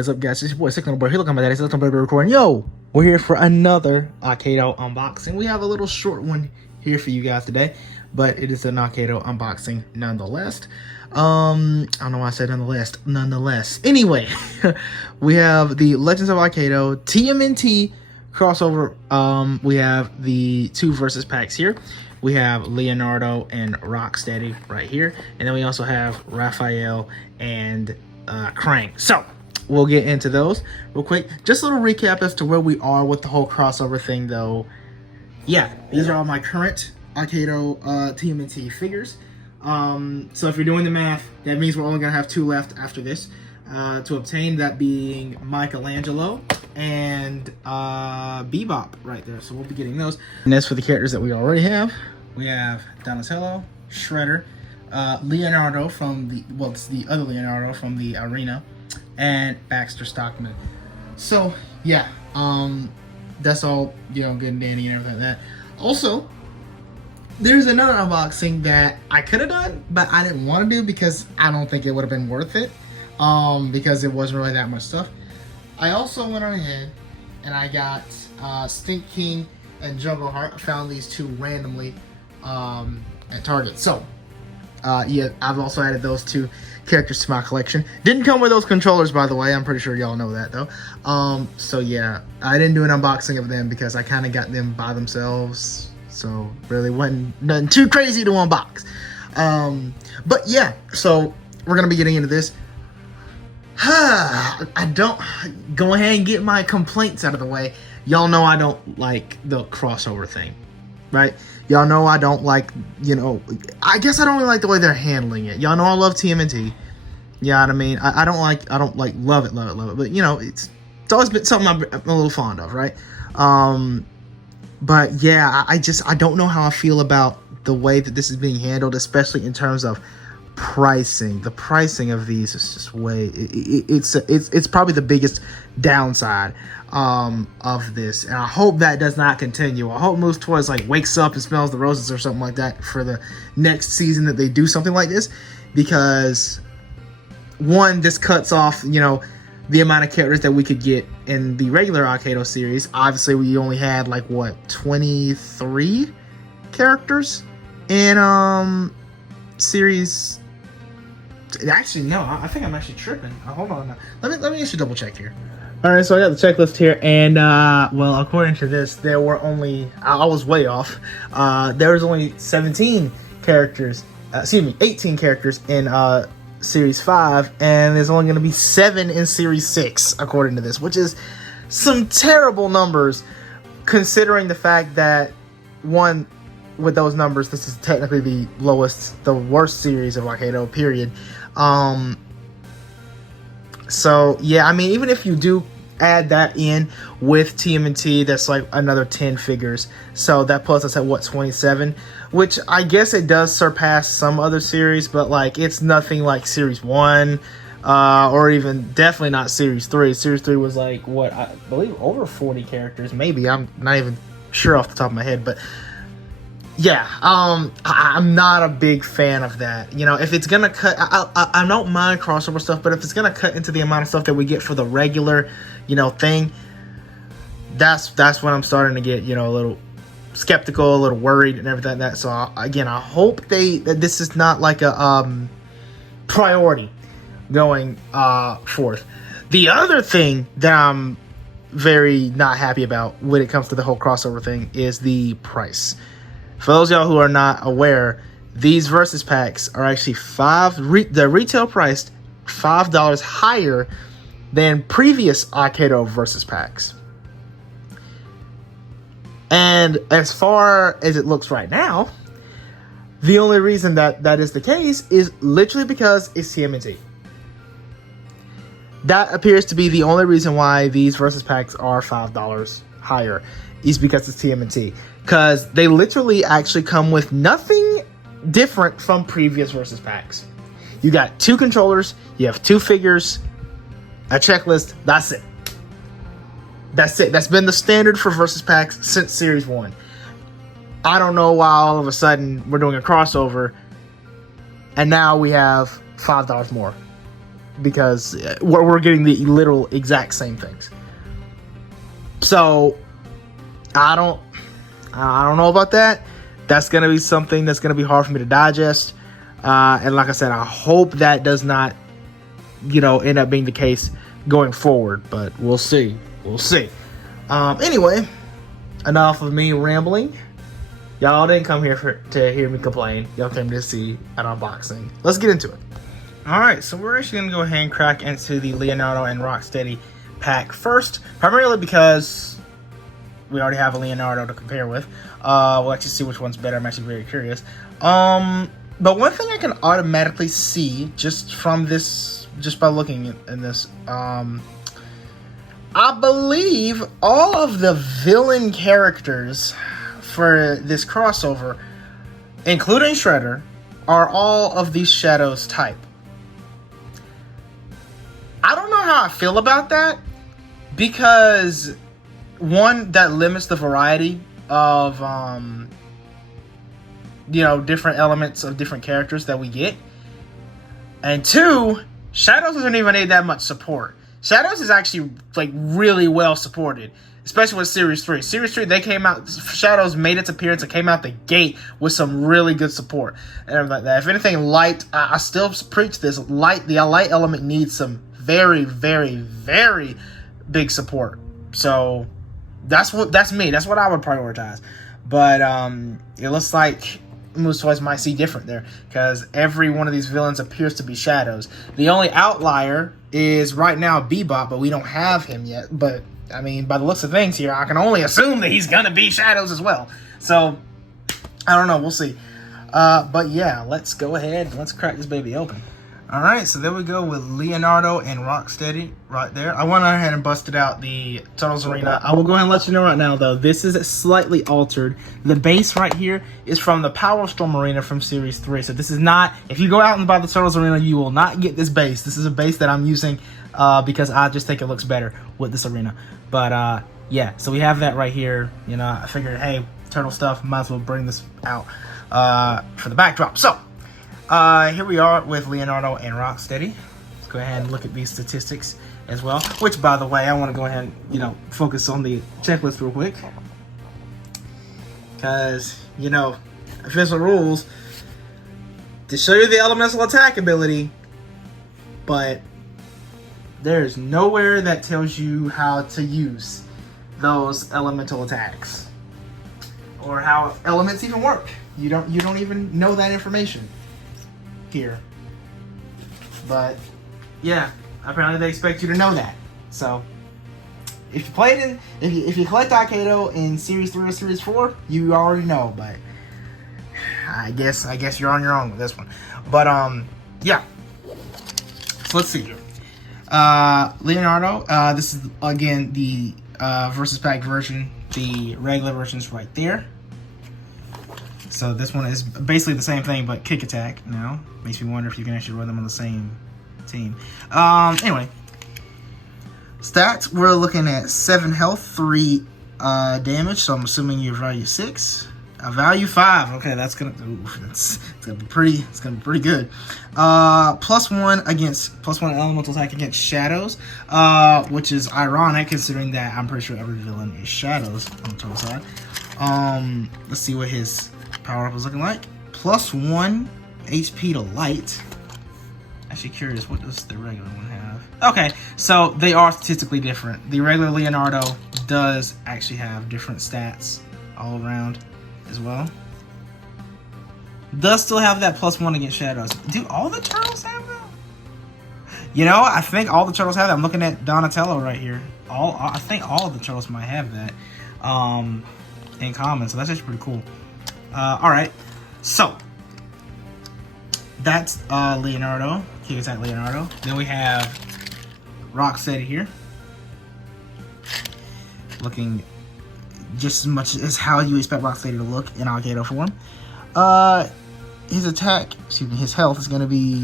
What is up, guys? It's your boy, Sick Boy. Here, look at my daddy. It's baby recording. Yo, we're here for another AKEDO unboxing. We have a little short one here for you guys today, but it is an AKEDO unboxing nonetheless. I don't know why I said nonetheless. Nonetheless. Anyway, we have the Legends of AKEDO TMNT crossover. We have the 2 versus packs here. We have Leonardo and Rocksteady right here, and then we also have Raphael and Krang. So we'll get into those real quick. Just a little recap as to where we are with the whole crossover thing, though. Yeah, these are all my current AKEDO TMNT figures. So if you're doing the math, that means we're only gonna have 2 left after this to obtain, that being Michelangelo and Bebop right there. So we'll be getting those. And as for the characters that we already have, we have Donatello, Shredder, Leonardo from the, well, it's the other Leonardo from the arena, and Baxter Stockman. So yeah, that's all, you know, good and dandy and everything like that. Also, there's another unboxing that I could have done, but I didn't want to do because I don't think it would have been worth it, because it wasn't really that much stuff. I also went on ahead and I got Stink King and Jungle Heart. I found these 2 randomly at Target. So yeah, I've also added those 2 characters to my collection. Didn't come with those controllers, by the way. I'm pretty sure y'all know that, though. So yeah, I didn't do an unboxing of them because I kind of got them by themselves. So really wasn't nothing too crazy to unbox. But yeah, so we're gonna be getting into this. I don't, go ahead and get my complaints out of the way. Y'all know I don't like the crossover thing, right? Y'all know I don't like, you know, I guess I don't really like the way they're handling it. Y'all know I love TMNT. You know what I mean? I don't like love it, but you know, it's always been something I'm a little fond of, right? But yeah, I don't know how I feel about the way that this is being handled, especially in terms of pricing. The pricing of these is just way, it's probably the biggest downside of this, and I hope that does not continue. I hope it moves towards like wakes up and smells the roses or something like that for the next season, that they do something like this, because one, this cuts off, you know, the amount of characters that we could get in the regular AKEDO series. Obviously, we only had like what, 23 characters in series. Actually, no, I think I'm actually tripping. Hold on, let me actually double check here. All right, so I got the checklist here, and well, according to this, there were only, I was way off. There was only 17 characters. 18 characters in Series 5, and there's only going to be 7 in Series 6, according to this, which is some terrible numbers, considering the fact that, one, with those numbers, this is technically the worst series of AKEDO, period. So, yeah, I mean, even if you do add that in with TMNT, that's like another 10 figures. So that puts us at, what, 27? Which I guess it does surpass some other series, but like it's nothing like Series 1, or even definitely not Series 3. Series 3 was like, what, I believe over 40 characters, maybe. I'm not even sure off the top of my head, but yeah, I'm not a big fan of that. You know, if it's gonna cut, I don't mind crossover stuff, but if it's gonna cut into the amount of stuff that we get for the regular, you know, thing, that's when I'm starting to get, you know, a little skeptical, a little worried, and everything like that. So again, I hope that this is not like a priority going forth. The other thing that I'm very not happy about when it comes to the whole crossover thing is the price. For those of y'all who are not aware, these versus packs are actually the retail priced $5 higher than previous AKEDO versus packs. And as far as it looks right now, the only reason that is the case is literally because it's TMNT. That appears to be the only reason why these versus packs are $5 higher, is because it's TMNT. Because they literally actually come with nothing different from previous versus packs. You got 2 controllers, you have 2 figures, a checklist, that's it. That's it. That's been the standard for versus packs since Series 1. I don't know why all of a sudden we're doing a crossover and now we have $5 more. because we're getting the literal exact same things. So I don't know about that. That's gonna be something that's gonna be hard for me to digest. And like I said, I hope that does not, end up being the case going forward. But we'll see. We'll see. Anyway, enough of me rambling. Y'all didn't come here to hear me complain. Y'all came to see an unboxing. Let's get into it. Alright, so we're actually going to go ahead and crack into the Leonardo and Rocksteady pack first. Primarily because we already have a Leonardo to compare with. We'll actually see which one's better. I'm actually very curious. But one thing I can automatically see just from this, just by looking in this, I believe all of the villain characters for this crossover, including Shredder, are all of these Shadows type. I don't know how I feel about that, because one, that limits the variety of different elements of different characters that we get, and two, Shadows doesn't even need that much support. Shadows is actually really well supported, especially with Series 3. Series 3, they came out, Shadows made its appearance and came out the gate with some really good support and everything like that. If anything, Light, I still preach this, the Light element needs some very, very, very big support. So that's me. That's what I would prioritize. But it looks like Moose Toys might see different there, because every one of these villains appears to be Shadows. The only outlier is right now Bebop, but we don't have him yet. But I mean, by the looks of things here, I can only assume that he's gonna be Shadows as well. So I don't know. We'll see. But yeah, let's go ahead and let's crack this baby open. All right, so there we go with Leonardo and Rocksteady right there. I went ahead and busted out the Turtles Arena. I will go ahead and let you know right now, though, this is slightly altered. The base right here is from the Power Storm Arena from Series 3. So this is not, if you go out and buy the Turtles Arena, you will not get this base. This is a base that I'm using because I just think it looks better with this arena. But yeah, so we have that right here. I figured, hey, Turtle stuff, might as well bring this out for the backdrop. So here we are with Leonardo and Rocksteady. Let's go ahead and look at these statistics as well. Which, by the way, I want to go ahead and, focus on the checklist real quick. Because, official rules to show you the elemental attack ability, but there's nowhere that tells you how to use those elemental attacks. Or how elements even work. You don't even know that information here. But yeah, apparently they expect you to know that. So if you played if you collect AKEDO in Series 3 or Series 4, you already know. But I guess you're on your own with this one. But yeah. So let's see here. Leonardo, this is again the versus pack version. The regular version's right there. So this one is basically the same thing, but kick attack now. Makes me wonder if you can actually run them on the same team. Anyway. Stats, we're looking at 7 health, 3 damage, so I'm assuming you're value 6. Value 5. Okay, that's gonna be pretty good. +1 elemental attack against Shadows, which is ironic considering that I'm pretty sure every villain is Shadows on the total side. Let's see what his power up is looking like. +1 HP to Light. Actually curious, what does the regular one have? Okay, so they are statistically different. The regular Leonardo does actually have different stats all around as well. Does still have that +1 against Shadows. Do all the turtles have that? I think all the turtles have that. I'm looking at Donatello right here. I think all of the turtles might have that in common, so that's actually pretty cool. Alright, so that's Leonardo, kick attack Leonardo. Then we have Rocksteady here, looking just as much as how you expect Rocksteady to look in AKEDO form. His attack, his health is going to be,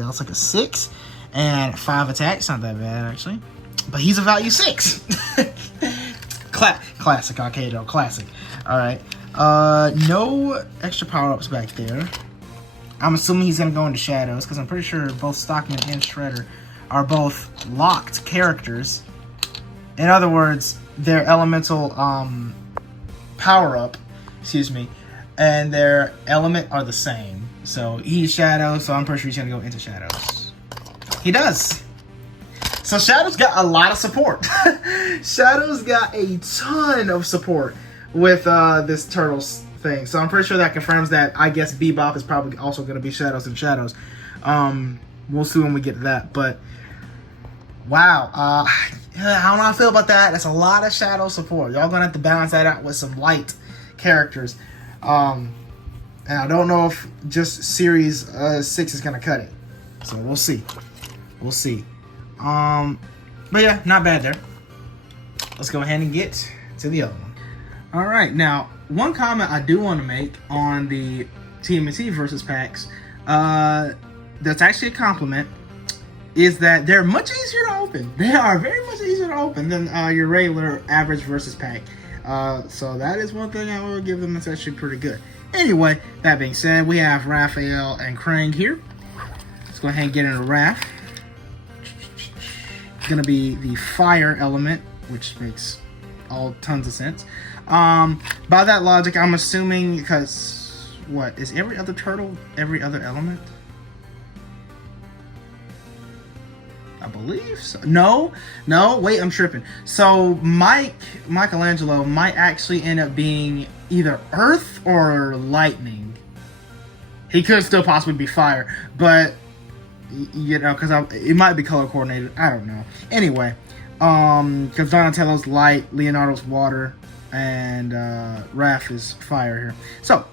looks like a 6, and 5 attacks. Not that bad, actually. But he's a value 6. Classic AKEDO, classic. Alright. No extra power-ups back there. I'm assuming he's going to go into Shadows, because I'm pretty sure both Stockman and Shredder are both locked characters. In other words, their elemental power-up, excuse me, and their element are the same. So he's Shadow, so I'm pretty sure he's going to go into Shadows. He does. So Shadow's got a lot of support. Shadow's got a ton of support with this Turtles thing. So I'm pretty sure that confirms that I guess Bebop is probably also going to be Shadows and Shadows. We'll see when we get to that. But wow, I don't know how I feel about that. That's a lot of Shadow support. Y'all going to have to balance that out with some light characters. And I don't know if just Series 6 is going to cut it. So we'll see. We'll see. But yeah, not bad there. Let's go ahead and get to the other one. All right, now one comment I do want to make on the TMNT versus packs, that's actually a compliment, is that they're much easier to open. They are very much easier to open than your regular average versus pack. So that is one thing I will give them that's actually pretty good. Anyway, that being said, we have Raphael and Krang here. Let's go ahead and get into Raph. Gonna be the fire element, which makes all tons of sense. By that logic, I'm assuming, because what is every other turtle every other element? I believe so. No, wait, I'm tripping. So Michelangelo might actually end up being either earth or lightning. He could still possibly be fire, but you know, because it might be color coordinated. I don't know. Anyway, because Donatello's light, Leonardo's water, and Raph is fire here. So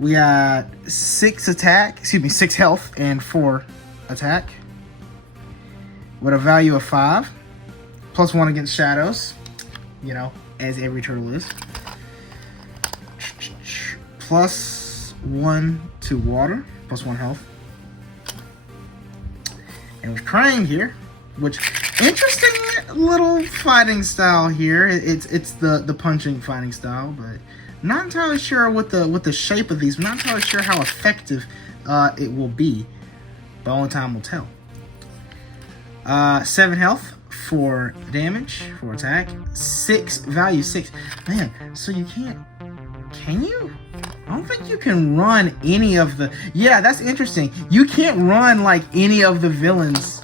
we got 6 health and 4 attack with a value of 5, +1 against Shadows. You know, as every turtle is. +1 to water, +1 health. And with Krang here, which interesting little fighting style here. It's the punching fighting style, but not entirely sure what the shape of these. I'm not entirely sure how effective it will be, but only time will tell. 7 health, 4 damage, 4 attack, 6 value 6. Man, so you can't. Can you? I don't think you can run any of the... Yeah, that's interesting. You can't run like any of the villains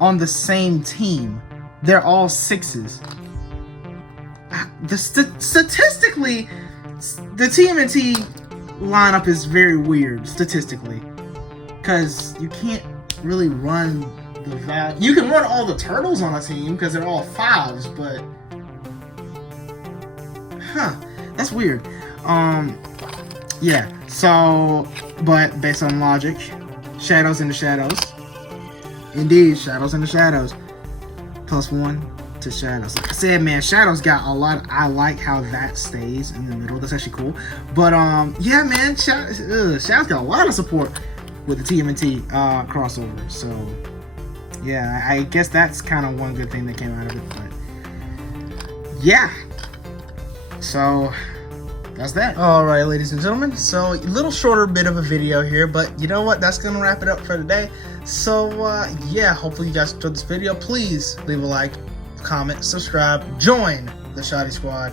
on the same team. They're all 6s. Statistically, the TMNT lineup is very weird, statistically. Because you can't really run the value... You can run all the turtles on a team because they're all 5s, but... Huh, that's weird. Yeah, so, but based on logic, Shadows into Shadows. Indeed, Shadows into Shadows. +1 to Shadows. Like I said, man, Shadows got a lot. I like how that stays in the middle. That's actually cool. But, yeah, man, Shadows got a lot of support with the TMNT crossover. So, yeah, I guess that's kind of one good thing that came out of it. But, yeah. So... that's that. Alright, ladies and gentlemen, so a little shorter bit of a video here, but you know what, that's gonna wrap it up for today. So yeah, hopefully you guys enjoyed this video. Please leave a like, comment, subscribe, join the Shotty Squad.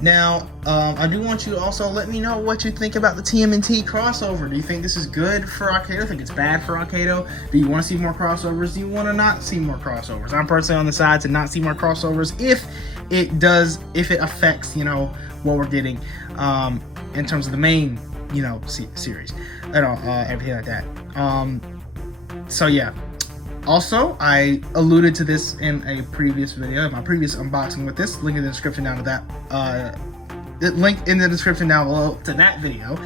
Now, I do want you to also let me know what you think about the TMNT crossover. Do you think this is good for AKEDO? Do you think it's bad for AKEDO? Do you want to see more crossovers? Do you want to not see more crossovers? I'm personally on the side to not see more crossovers if it affects, you know, what we're getting in terms of the main, you know, series and all, everything like that. So yeah. Also, I alluded to this in a previous video, my previous unboxing with this. Link in the description down to that. Link in the description down below to that video.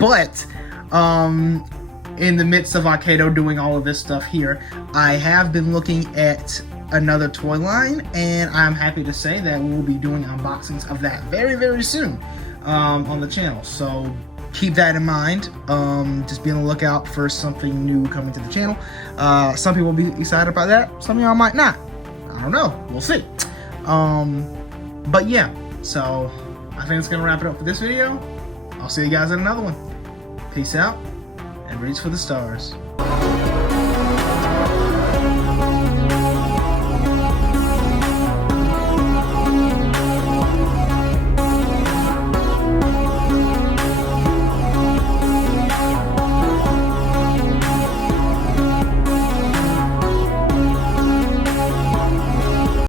But in the midst of AKEDO doing all of this stuff here, I have been looking at another toy line, and I'm happy to say that we'll be doing unboxings of that very, very soon on the channel. So keep that in mind. Just be on the lookout for something new coming to the channel. Some people will be excited about that. Some of y'all might not. I don't know. We'll see. But yeah, so I think it's going to wrap it up for this video. I'll see you guys in another one. Peace out, and reach for the stars.